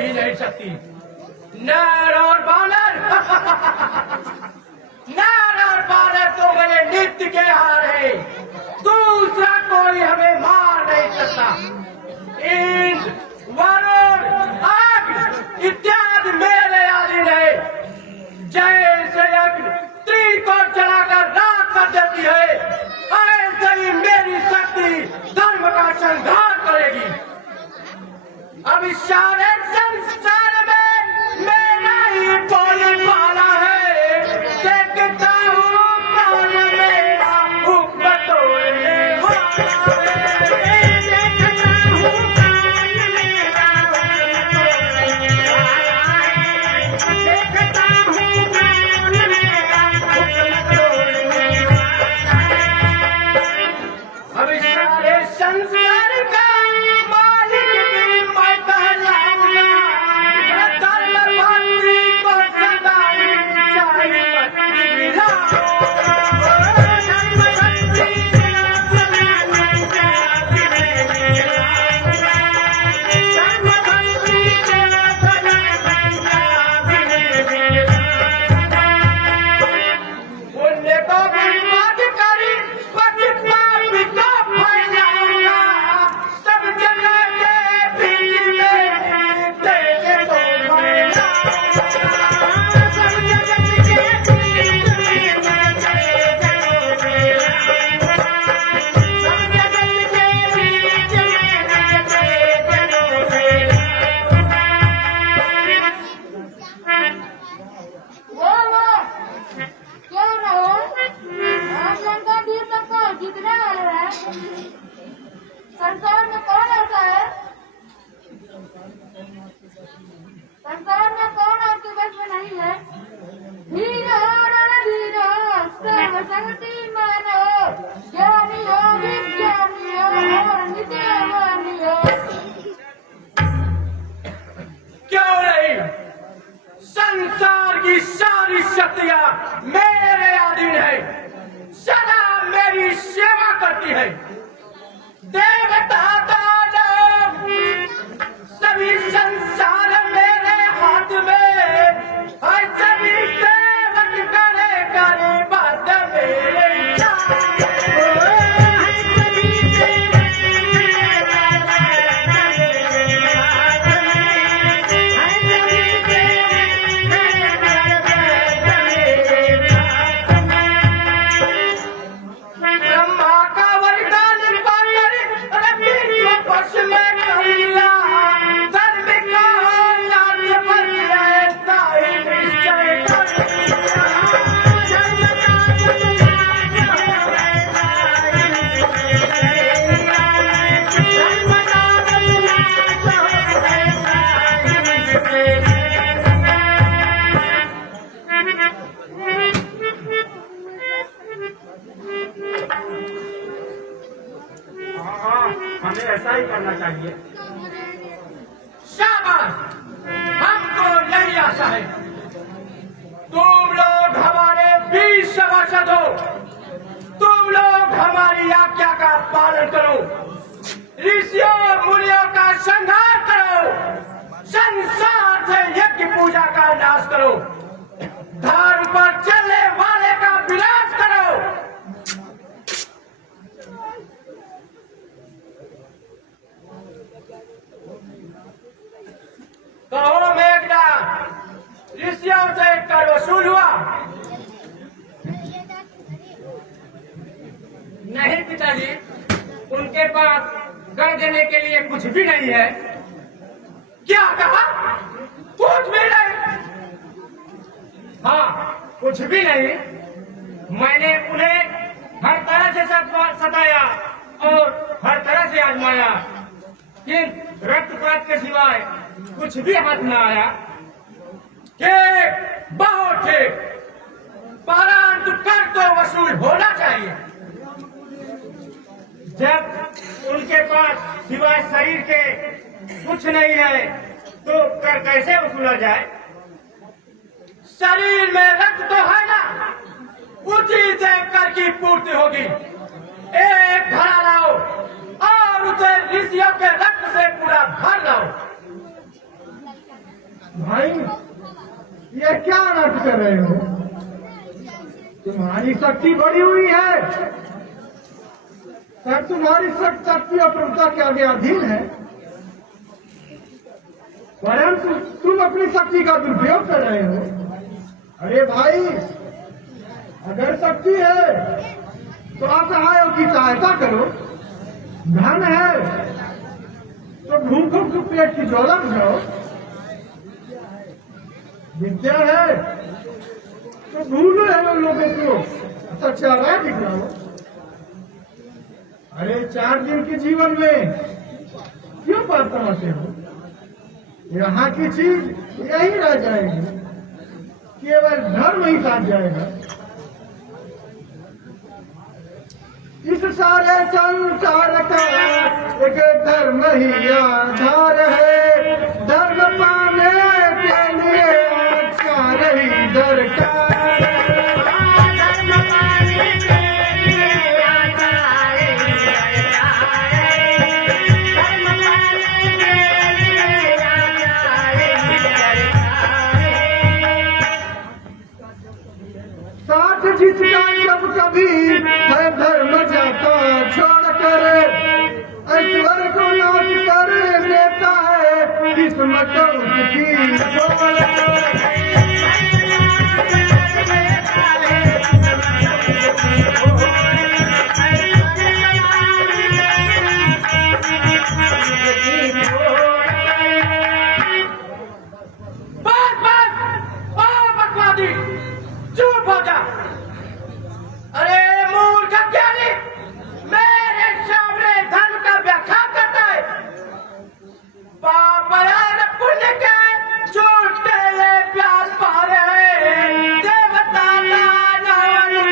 ही नहीं सकती। नर और बानर नर और बानर तो मेरे नित्य के हार है, दूसरा कोई हमें मार नहीं सकता। इंद्र, वरुण, अग्नि इत्यादि मेरे अधीन है। जैसे अग्नि तीर को जलाकर राख कर देती है, ऐसे ही मेरी शक्ति धर्म का संहार करेगी। अब इस सारे संसार में मेरा ही बोले वाला है। देखता हूँ कौन मेरा हुक्म तोड़ने वाला है। देखता हूँ कौन मेरा हुक्म तोड़ने वाला है। देखता हूँ कौन मेरा हुक्म तोड़ने वाला है। अब इस सारे संसार का मालिक भी मैं कहलाऊंगा। धर्म भक्ति को सदा चाहे पत्नी मिलाऊंगा। धर्म भक्ति पुण्य को बर्बाद करी पतित पापी को फैलाऊंगा। सब जगह के बीच में तेरे को फैलाऊंगा। सब जगत के बीच में तेरे को फैलाऊंगा। सब जगत के बीच में तेरे को फैलाऊंगा। क्यों ना हो? आप लंका तीर तक को जीतने वाले हैं। संसार में कौन ऐसा है? संसार में कौन आपके बस में नहीं है? धीर हो रणधीर हो, सर्वशक्तिमान हो, ज्ञानी हो विज्ञानी हो और नित्यावानी हो। क्यों नहीं? संसार की सारी शक्तियां मेरे अधीन है, सदा मेरी सेवा करती है। देवता दानव सभी संसार मेरे हाथ में है। सभी सेवक करे करे बात मेरे ब्रह्मा का वरदान पाकर रवि को वश में कर लिया। धर्म का नाथ बन ऐसा ही निश्चय कर लिया। धर्म का नाथ ऐसा ही निश्चय कर लिया। धर्म का नाथ ऐसा ही निश्चय कर लिया। हमें ऐसा ही करना चाहिए। शाबाश, हमको यही आशा है। तुम लोग हमारे वीर सभासद हो, तुम लोग हमारी आज्ञा का पालन करो, ऋषियों मुनियों का संहार करो, संसार से यज्ञ पूजा का नाश करो, धर्म पर चलने वाले का विनाश करो। कहो मेघनाथ, ऋषियों से कर वसूल हुआ? नहीं पिताजी, उनके पास कर देने के लिए कुछ भी नहीं है। क्या कहा? कुछ भी नहीं? हाँ, कुछ भी नहीं। मैंने उन्हें हर तरह से सताया और हर तरह से आजमाया, किंतु रक्तपात के सिवाय कुछ भी हाथ न आया। ठीक, बहुत ठीक, परंतु कर तो वसूल होना चाहिए। जब उनके पास सिवाय शरीर के कुछ नहीं है तो कर कैसे वसूला जाए? शरीर में रक्त तो है ना, उसी से कर की पूर्ति होगी। एक घड़ा लाओ और उसे ऋषियों के रक्त से पूरा भर लाओ। भाई ये क्या नाटक कर रहे हो? तुम्हारी शक्ति बढ़ी हुई है, सर तुम्हारी शक्ति और प्रभुता के आगे अधीन है, परंतु तुम अपनी शक्ति का दुरुपयोग कर रहे हो। अरे भाई, अगर शक्ति है तो असहायों की सहायता करो, धन है तो भूखों के पेट की ज्वाला बुझाओ, विद्या है तो भूलो है लोगों को सच्चा राह दिखलाओ। अरे 4 दिन के जीवन में क्यों बात तमाशे हो? यहाँ की चीज यही रह जाएगी, केवल धर्म ही साथ जाएगा। इस सारे संसार का एक धर्म ही आधार है, धर्म पाने के लिए आचार ही दरकार है। धर्म पाने के लिए आचार ही दरकार है, धर्म पाने के लिए आचार ही दरकार है। साथ जिसका जब कभी है धर्म जाता छोड़ कर, ऐश्वर्य को नाश कर देता है किस्मत उसकी छोड़। बकवादी, चुप हो जा। अरे मूर्ख ज्ञानी मेरे सामने धर्म का व्याख्या करता है। पाप और पुण्य के झूठे प्यास पा रहे हैं, देवता दानव की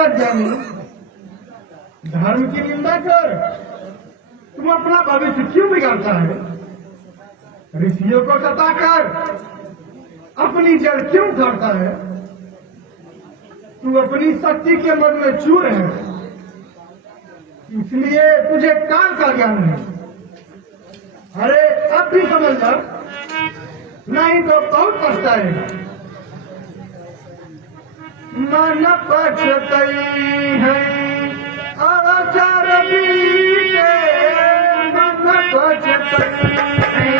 अज्ञानी, धर्म की निंदा कर तुम अपना भविष्य क्यों बिगाड़ता है? ऋषियों को सताकर अपनी जड़ क्यों उठाता है? तू अपनी शक्ति के मन में चूर है, इसलिए तुझे काल का ज्ञान है। अरे अब भी समझ जा, नहीं तो बहुत पछताएगा। मन पछतई है अवसर बीते, मन पछतई है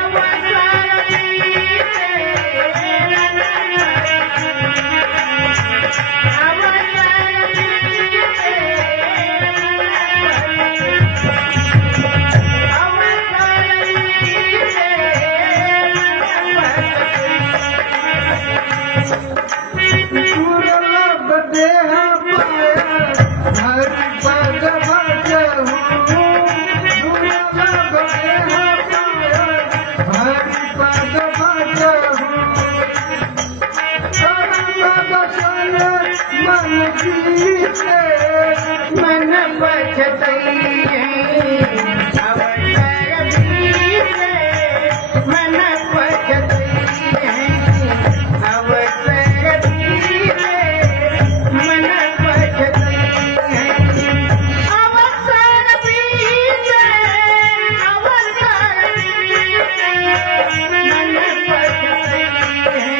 अवसर बीते, मन पछतई है अवसर बीते, मन पछतई है अवसर बीते, मन पछतई है अवसर बीते, अवसर बीते, मन पछतई है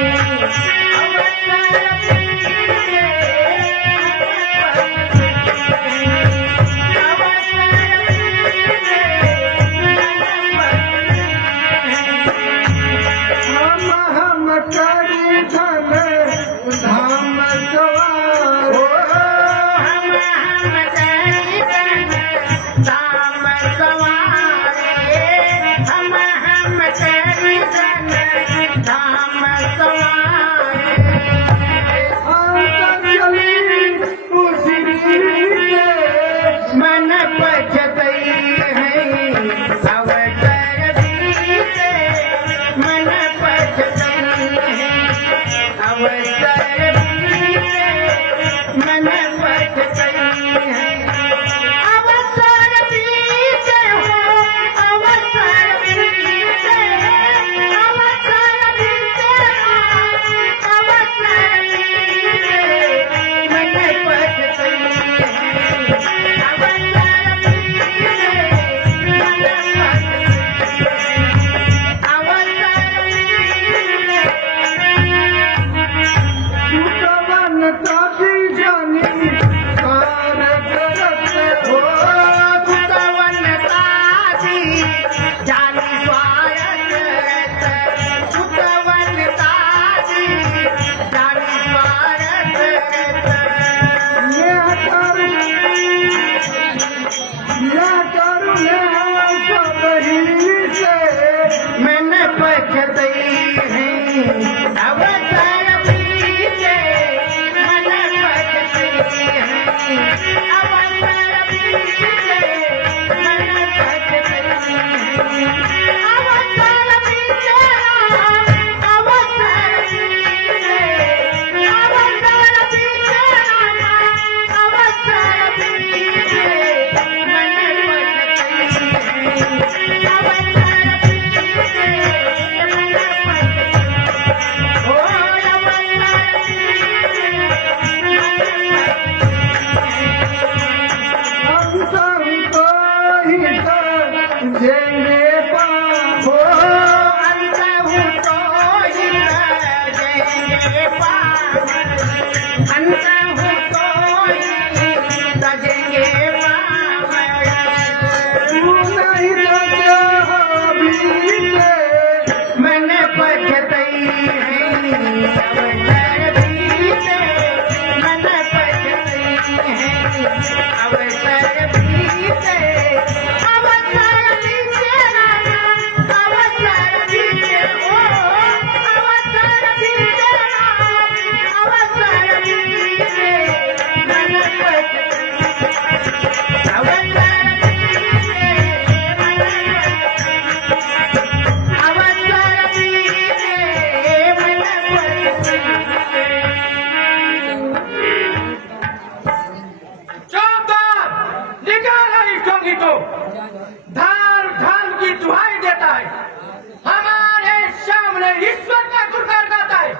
अवसर बीते। धाम चौबदार निकाल इस डोंगी को। धर्म धर्म की दुहाई देता है, हमारे सामने ईश्वर का गुणगान गाता है।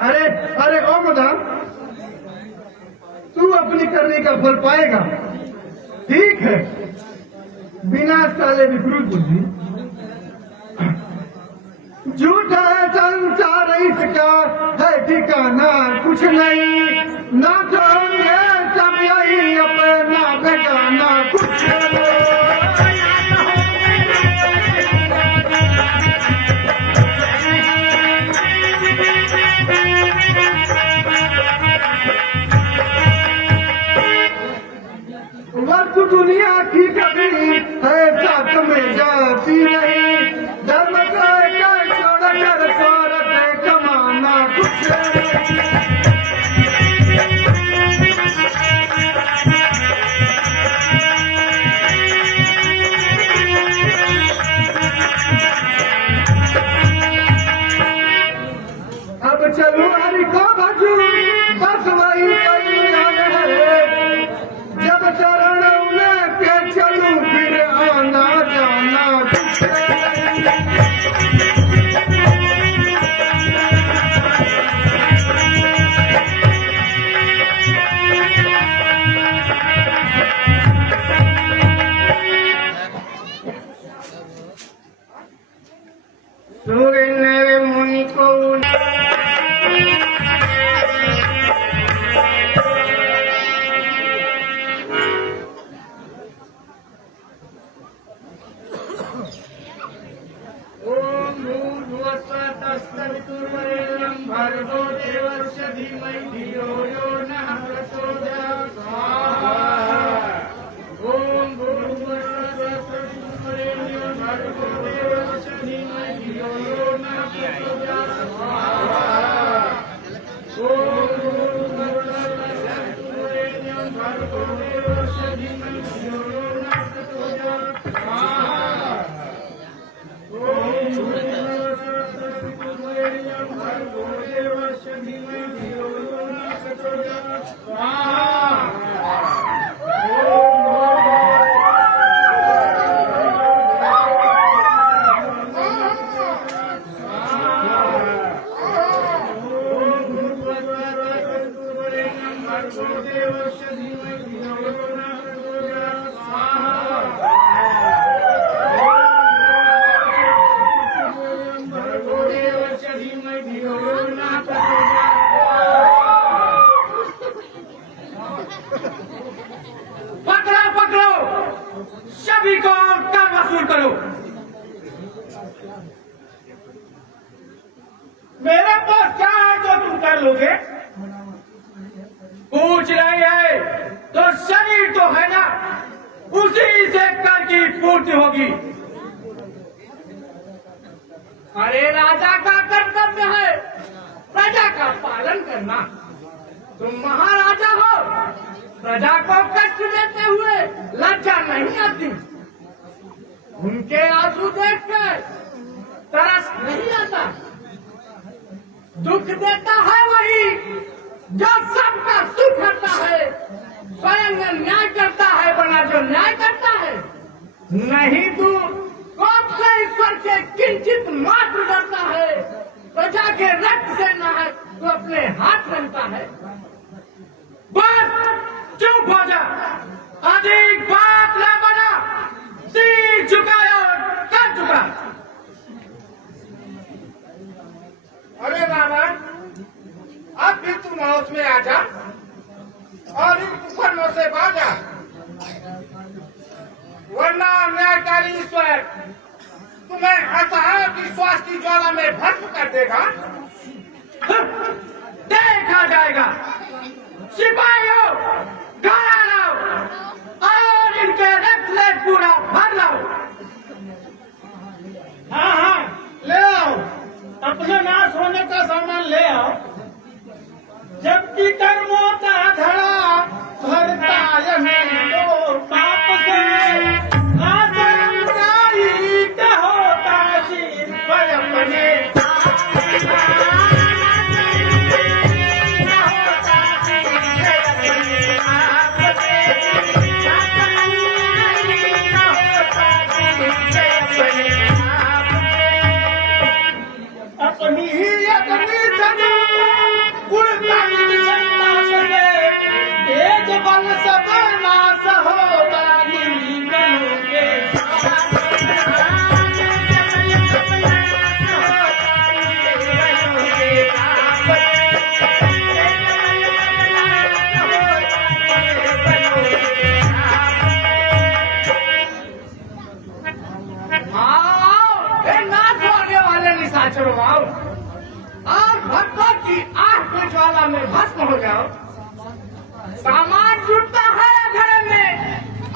अरे अरे ओ मदान, तू अपनी करने का फल पाएगा। ठीक है, विनाश काले विपरीत बुद्धि। झूठा संसार इसका है ठिकाना कुछ नहीं, ना छोड़े सब यही अपना बेगाना कुछ नहीं। वस्तु दुनिया की कभी है साथ में जाती नहीं, धर्म का छोड़कर स्वार्थ कमाना कुछ नहीं। अब चलो हरि को भजू, बस वही कल्याण है। जब शरण में के चलूं फिर आना जाना कुछ नहीं। सूर्य मुनि को ओम भूर्भुवस्सुर्वरेण्यं भर्गो देवस्य धीमहि धियो यो नः प्रचोदयात् स्वाहा। ओम भूर्भुवस्सुर्वरेण्यं भर्गो देवस्य धीमहि धियो यो नः प्रचोदयात् स्वाहा। ओम भूर्भुवस्सुर्वरेण्यं भर्गो देवस्य धीमहि धियो यो नः प्रचोदयात् स्वाहा। पकड़ो पकड़ो, सभी को कर वसूल करो। मेरे पास क्या है जो तुम कर लोगे? पूछ रही है तो शरीर तो है ना, उसी से कर की पूर्ति होगी। अरे राजा का कर्तव्य है प्रजा का पालन करना। तुम महाराजा हो, प्रजा को कष्ट देते हुए लज्जा नहीं आती, उनके आंसू देख के तरस नहीं आता। दुख देता है वही जो सबका सुख करता है, स्वयं न्याय करता है बना जो न्याय करता है। नहीं तू कोप से ईश्वर के किंचित मात्र डरता है, प्रजा के रक्त से न है तो अपने हाथ रखता है। बस चुप हो जा, अधिक बात न बना, सिर झुकाया और कर चुका। अरे रावण, अब भी तुम हाउस में आ जा और इन कुकर्मों से बाजा, वरना न्यायकारी ईश्वर तुम्हें असहाय की अंधविश्वास की ज्वाला में भस्म कर देगा। देखा जाएगा। सिपाहियों, गाड़ा लाओ और इनके रक्त से पूरा भर लाओ। हाँ हाँ, ले आओ, अपने नाश होने का सामान ले आओ। जबकि कर्मों का धड़ा भरता यही तो पाप से आचरणाई का होता शीर पर अपने अपनी ही अपनी जगह गुणगान विषयता सके तेज बल सब नाश होगा निर्गुणों के। निशाचरों आओ और भक्तों की आंख की ज्वाला में भस्म हो जाओ। सामान जुटता है घर में,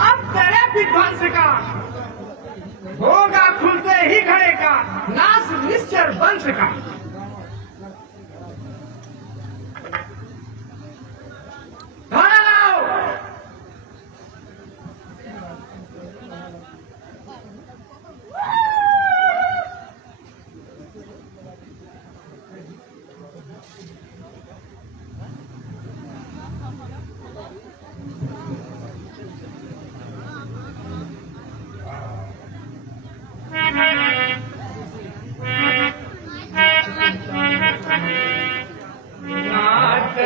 अब करे विध्वंस का होगा खुलते ही घड़े का नाश निश्चर वंश का। घड़ा लाओ। नाथ